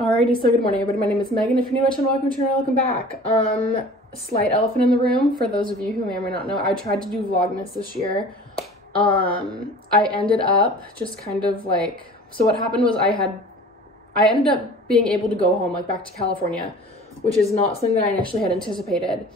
Alrighty, so good morning everybody. My name is Megan. If you're new to my channel, welcome to my channel, welcome back. Slight elephant in the room, for those of you who may or may not know, I tried to do Vlogmas this year. I ended up just kind of like, so what happened was I ended up being able to go home, like back to California, which is not something that I initially had anticipated.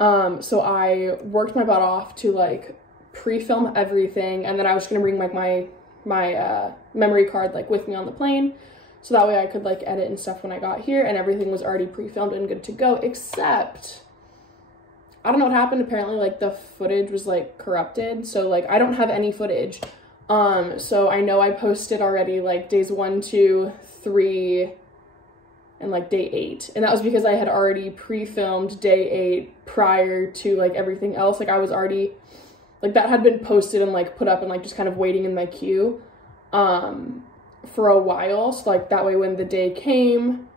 So I worked my butt off to like pre-film everything, and then I was just gonna bring like my memory card like with me on the plane. So that way I could like edit and stuff when I got here, and everything was already pre-filmed and good to go, except I don't know what happened. Apparently like the footage was like corrupted. So like I don't have any footage. So I know I posted already like days 1, 2, 3, and like day 8. And that was because I had already pre-filmed day 8 prior to like everything else. Like I was already, like that had been posted and like put up and like just kind of waiting in my queue. For a while, so like that way when the day came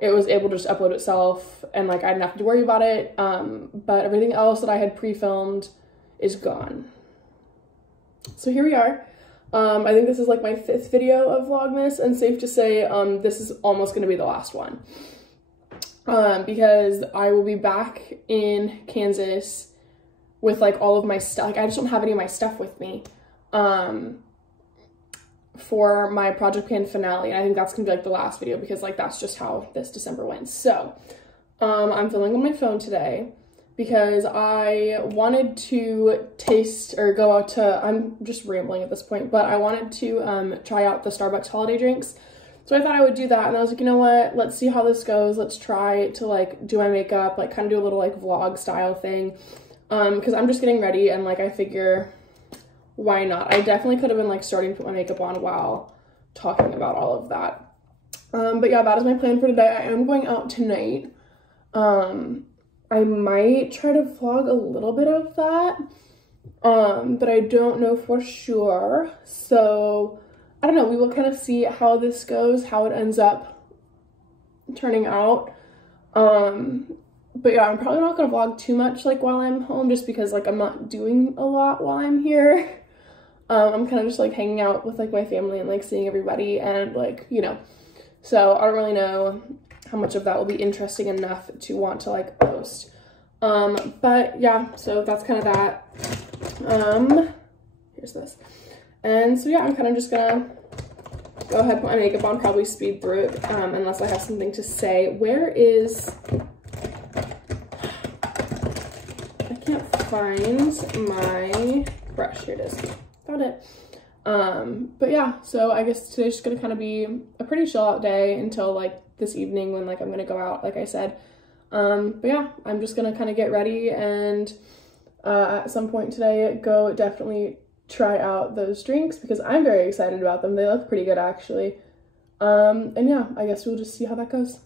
it was able to just upload itself and like I didn't have to worry about it, but everything else that I had pre-filmed is gone. So here we are. I think this is like my 5th video of Vlogmas, and safe to say this is almost going to be the last one, because I will be back in Kansas with like all of my stuff. Like I just don't have any of my stuff with me for my project plan finale, and I think that's gonna be like the last video because like that's just how this December went. So I'm filming on my phone today because I wanted to taste or go out to, I'm just rambling at this point, but I wanted to try out the Starbucks holiday drinks. So I thought I would do that, and I was like, you know what, let's see how this goes. Let's try to like do my makeup, like kind of do a little like vlog style thing, because I'm just getting ready, and like I figure why not? I definitely could have been like starting to put my makeup on while talking about all of that. But yeah, that is my plan for today. I am going out tonight. I might try to vlog a little bit of that, but I don't know for sure. So I don't know, we will kind of see how this goes, how it ends up turning out. But yeah, I'm probably not gonna vlog too much like while I'm home, just because like I'm not doing a lot while I'm here. I'm kind of just like hanging out with like my family and like seeing everybody, and like, you know, so I don't really know how much of that will be interesting enough to want to like post. But yeah, so that's kind of that. Here's this. And so yeah, I'm kind of just gonna go ahead and put my makeup on, probably speed through it, unless I have something to say. Where is, I can't find my brush. Here it is. Found it. But yeah, so I guess today's just gonna kind of be a pretty chill out day until like this evening when like I'm gonna go out, like I said. But yeah, I'm just gonna kind of get ready, and at some point today go definitely try out those drinks because I'm very excited about them. They look pretty good actually. And yeah, I guess we'll just see how that goes.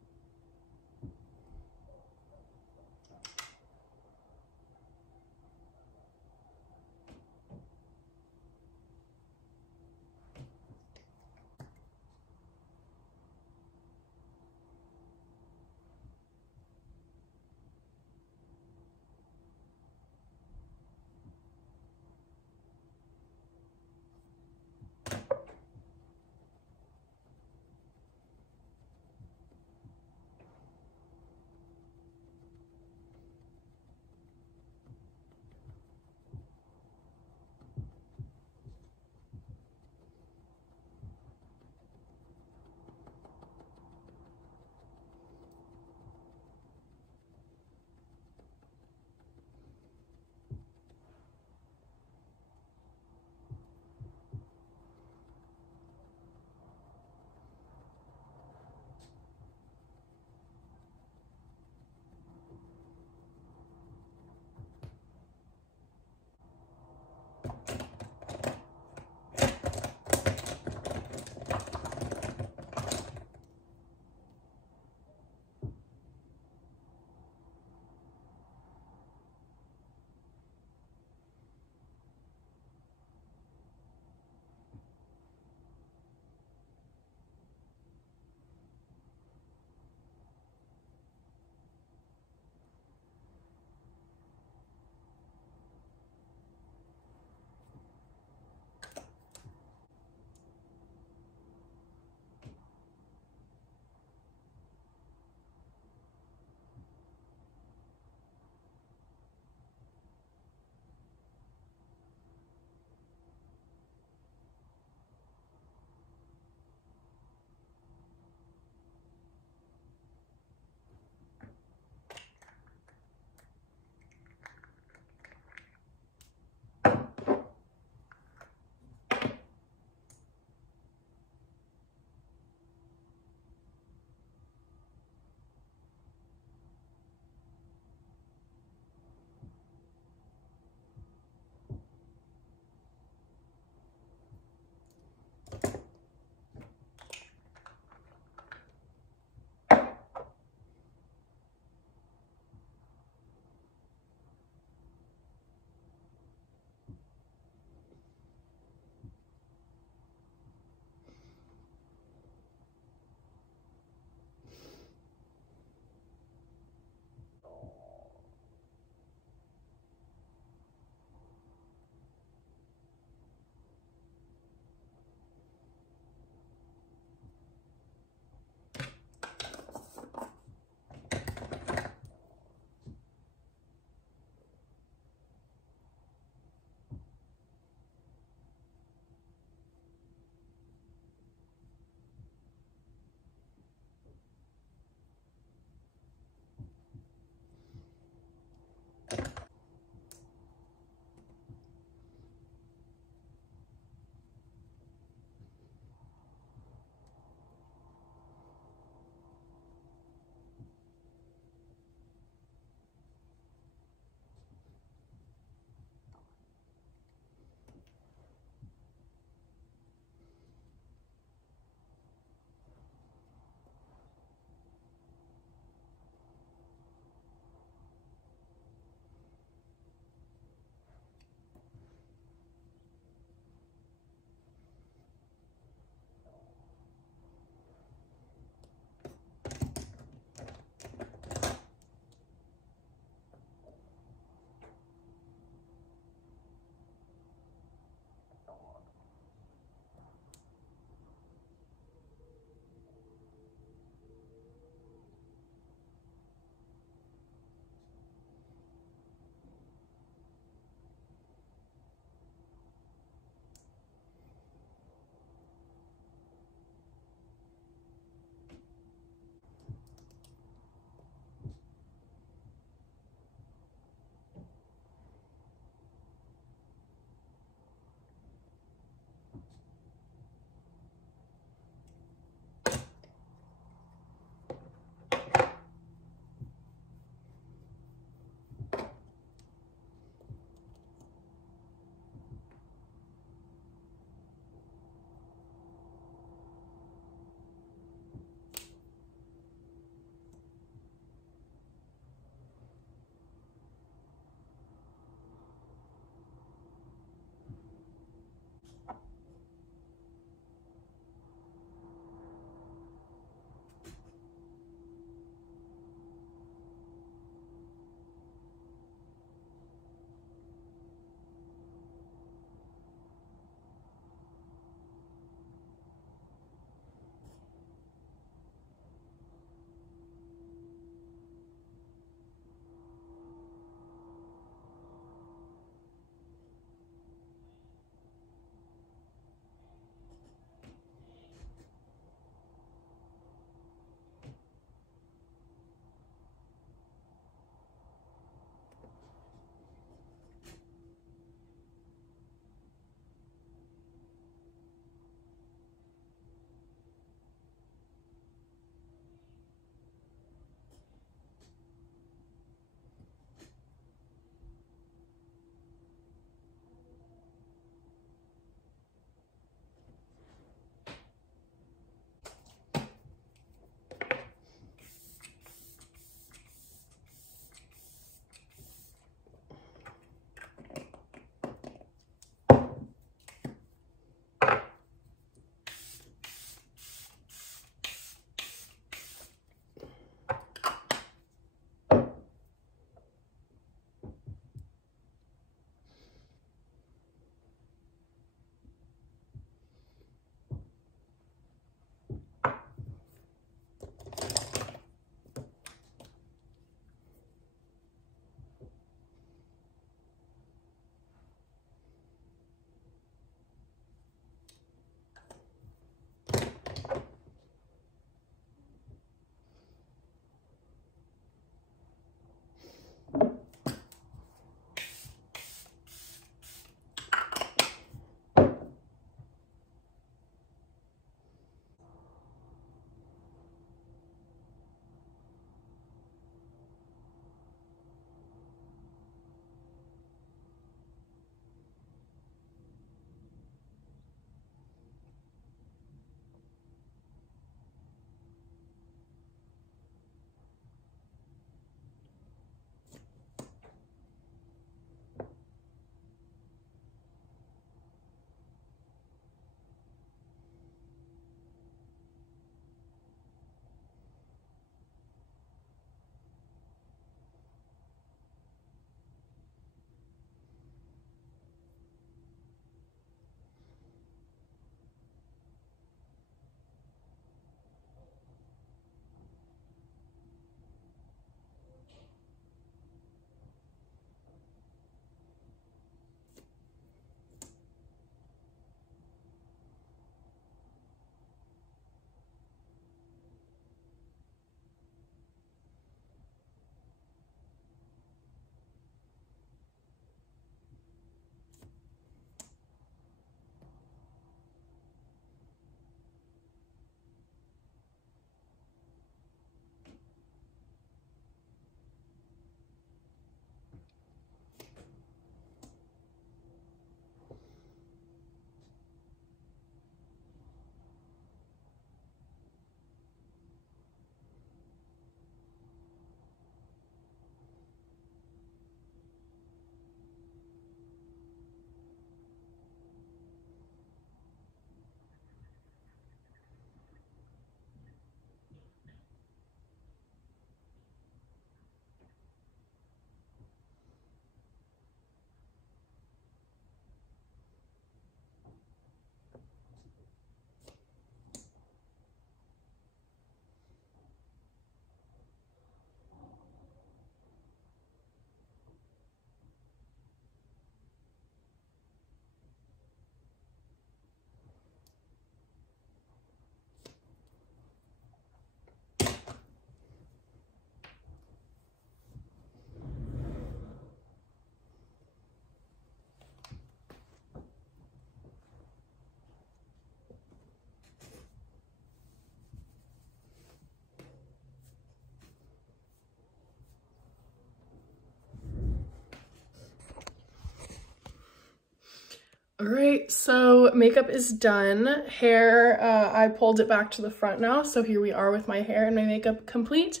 All right, so makeup is done. Hair, I pulled it back to the front now, so here we are with my hair and my makeup complete.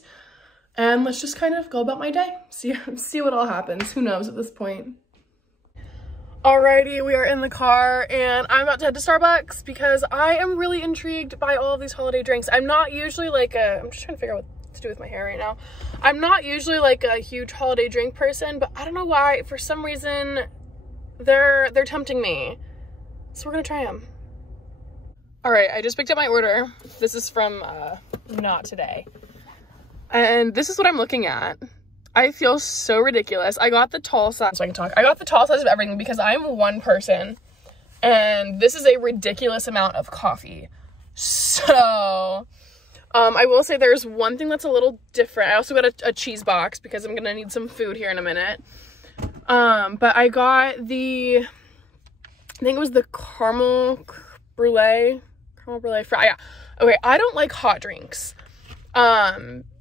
And let's just kind of go about my day, see what all happens. Who knows at this point. Alrighty, we are in the car and I'm about to head to Starbucks because I am really intrigued by all of these holiday drinks. I'm not usually like I'm just trying to figure out what to do with my hair right now. I'm not usually like a huge holiday drink person, but I don't know why, for some reason, they're tempting me. So we're gonna try them. All right, I just picked up my order. This is from Not Today. And this is what I'm looking at. I feel so ridiculous. I got the tall size, so I can talk. I got the tall size of everything because I'm one person and this is a ridiculous amount of coffee. So, I will say there's one thing that's a little different. I also got a cheese box because I'm gonna need some food here in a minute. But I got the, I think it was the Brulee Frap. Yeah. Okay, I don't like hot drinks.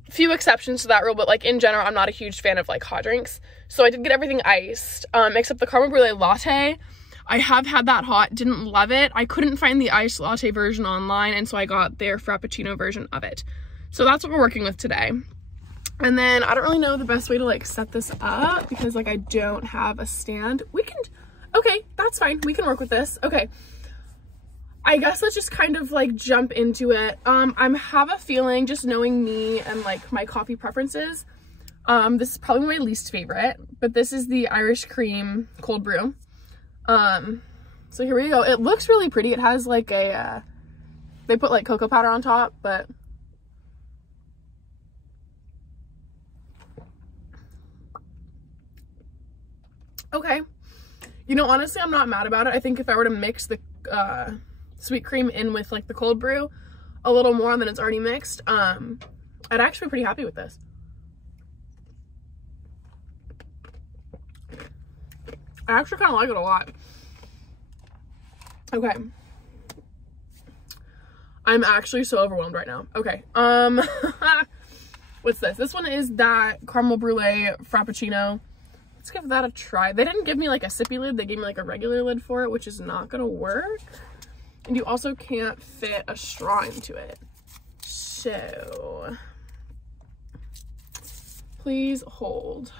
Few exceptions to that rule, but like in general, I'm not a huge fan of like hot drinks. So I did get everything iced, except the caramel brulee latte. I have had that hot, didn't love it. I couldn't find the iced latte version online, and so I got their Frappuccino version of it. So that's what we're working with today. And then I don't really know the best way to like set this up because like I don't have a stand. Okay, that's fine. We can work with this. Okay. I guess let's just kind of like jump into it. I have a feeling, just knowing me and like my coffee preferences, this is probably my least favorite, but this is the Irish cream cold brew. So here we go. It looks really pretty. It has like a, they put like cocoa powder on top, but okay. You know, honestly, I'm not mad about it. I think if I were to mix the, sweet cream in with like the cold brew a little more than it's already mixed, I'd actually be pretty happy with this. I actually kind of like it a lot. Okay, I'm actually so overwhelmed right now. Okay, what's this? This one is that caramel brulee frappuccino. Let's give that a try. They didn't give me like a sippy lid, they gave me like a regular lid for it, which is not gonna work. And you also can't fit a straw into it. So, please hold.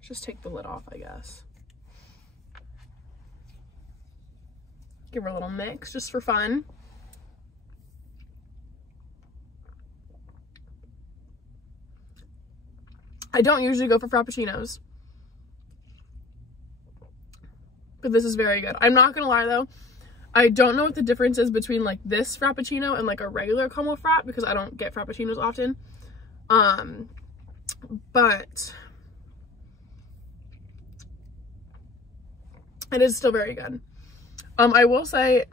Just take the lid off, I guess. Give her a little mix just for fun. I don't usually go for frappuccinos, but this is very good. I'm not gonna lie though, I don't know what the difference is between like this frappuccino and like a regular caramel frap because I don't get frappuccinos often. But it is still very good. I will say,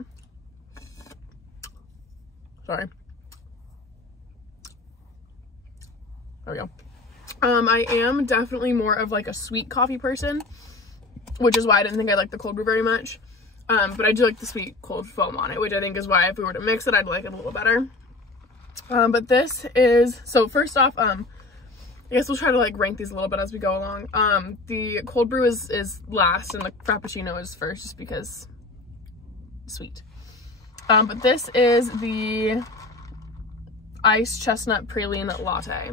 sorry. There we go. I am definitely more of like a sweet coffee person, which is why I didn't think I liked the cold brew very much. But I do like the sweet cold foam on it, which I think is why if we were to mix it, I'd like it a little better. But this is, so first off, I guess we'll try to like rank these a little bit as we go along. The cold brew is last and the frappuccino is first just because sweet. But this is the iced chestnut praline latte.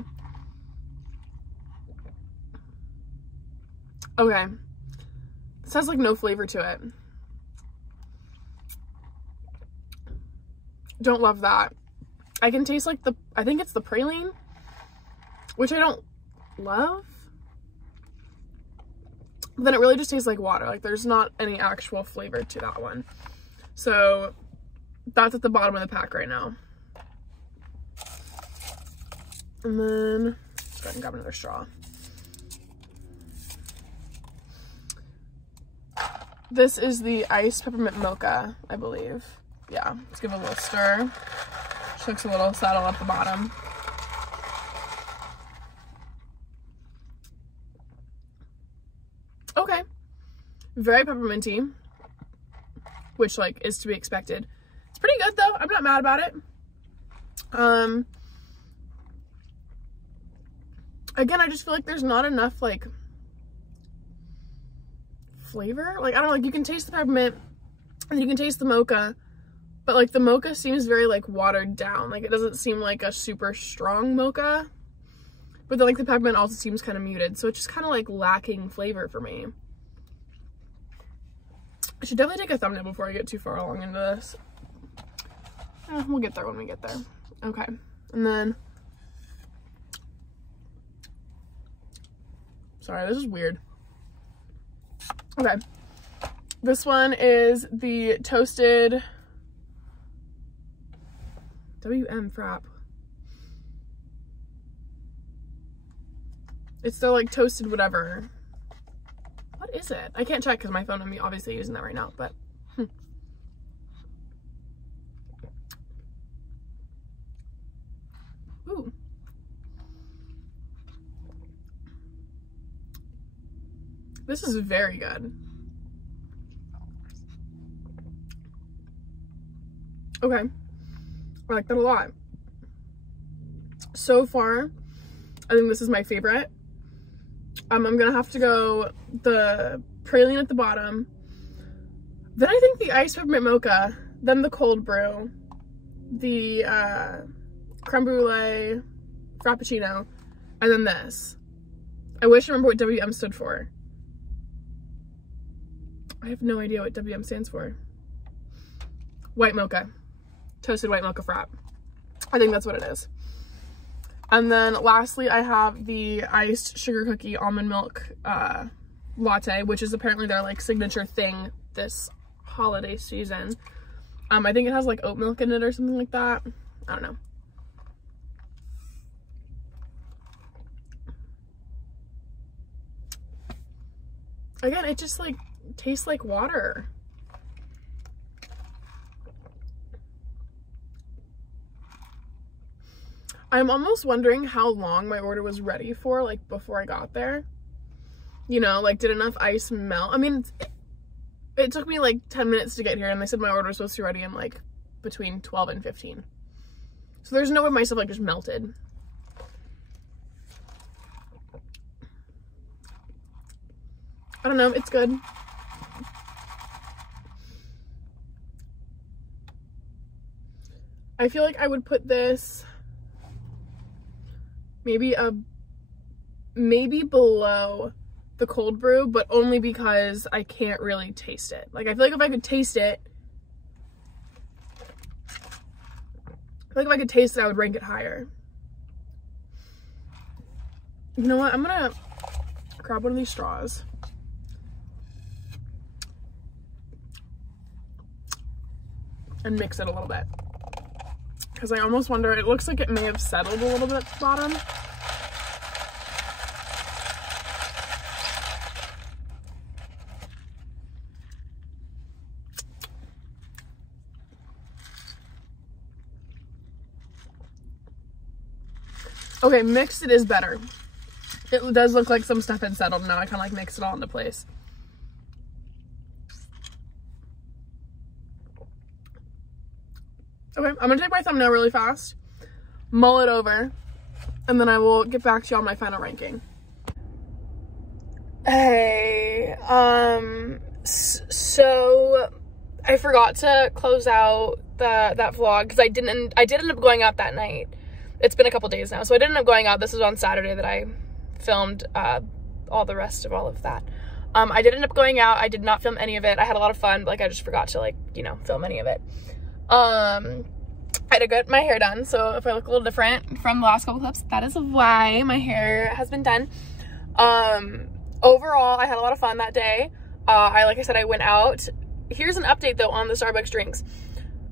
Okay. This has like no flavor to it. Don't love that. I can taste like the, I think it's the praline, which I don't love. But then it really just tastes like water. Like there's not any actual flavor to that one. So that's at the bottom of the pack right now. And then let's go ahead and grab another straw. This is the iced peppermint milka, I believe. Yeah, let's give it a little stir. She looks a little saddle at the bottom. Okay. Very pepperminty, which like is to be expected. It's pretty good though. I'm not mad about it. Again, I just feel like there's not enough like flavor. Like, I don't know, like you can taste the peppermint and you can taste the mocha, but like the mocha seems very like watered down. Like it doesn't seem like a super strong mocha, but then like the peppermint also seems kind of muted. So it's just kind of like lacking flavor for me. I should definitely take a thumbnail before I get too far along into this. We'll get there when we get there. Okay, and then, sorry, this is weird. Okay, this one is the toasted Wm Frap. It's the like toasted whatever. What is it? I can't check because my phone, I'm obviously using that right now, but ooh. This is very good. Okay. I like that a lot. So far, I think this is my favorite. I'm gonna have to go the praline at the bottom. Then I think the iced peppermint mocha, then the cold brew, the creme brulee, frappuccino, and then this. I wish I remember what WM stood for. I have no idea what WM stands for. White mocha. Toasted white mocha frap. I think that's what it is. And then lastly, I have the iced sugar cookie almond milk latte, which is apparently their like signature thing this holiday season. I think it has like oat milk in it or something like that. I don't know. Again, it just like tastes like water. I'm almost wondering how long my order was ready for, like before I got there. You know, like did enough ice melt? I mean, it took me like 10 minutes to get here and they said my order was supposed to be ready in like between 12 and 15. So there's no way my stuff like just melted. I don't know, it's good. I feel like I would put this maybe below the cold brew, but only because I can't really taste it. Like I feel like if I could taste it, I would rank it higher. You know what? I'm gonna grab one of these straws. And mix it a little bit. Because I almost wonder, it looks like it may have settled a little bit at the bottom. Okay, mixed it is better. It does look like some stuff had settled. Now I kind of like mix it all into place. Okay, I'm gonna take my thumbnail really fast, mull it over, and then I will get back to you on my final ranking. Hey, so I forgot to close out that vlog because I did end up going out that night. It's been a couple days now, so I did end up going out. This was on Saturday that I filmed all the rest of all of that. I did end up going out. I did not film any of it. I had a lot of fun, but like I just forgot to like, you know, film any of it. I had to get my hair done, so if I look a little different from the last couple clips, that is why my hair has been done. Overall, I had a lot of fun that day. Like I said, I went out. Here's an update though on the Starbucks drinks.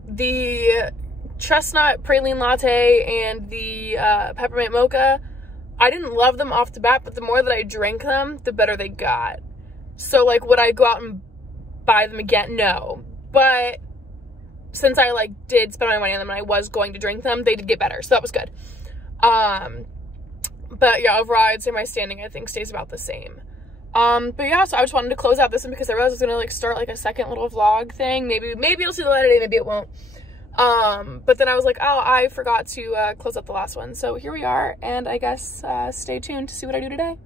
The chestnut praline latte and the peppermint mocha, I didn't love them off the bat, but the more that I drank them, the better they got. So like, would I go out and buy them again? No. But since I like did spend my money on them and I was going to drink them, they did get better, so that was good. But yeah, overall I'd say my standing I think stays about the same. But yeah, so I just wanted to close out this one because I realized I was gonna like start like a second little vlog thing. Maybe you'll see the light of day, maybe it won't. But then I was like, oh, I forgot to close up the last one, so here we are, and I guess stay tuned to see what I do today.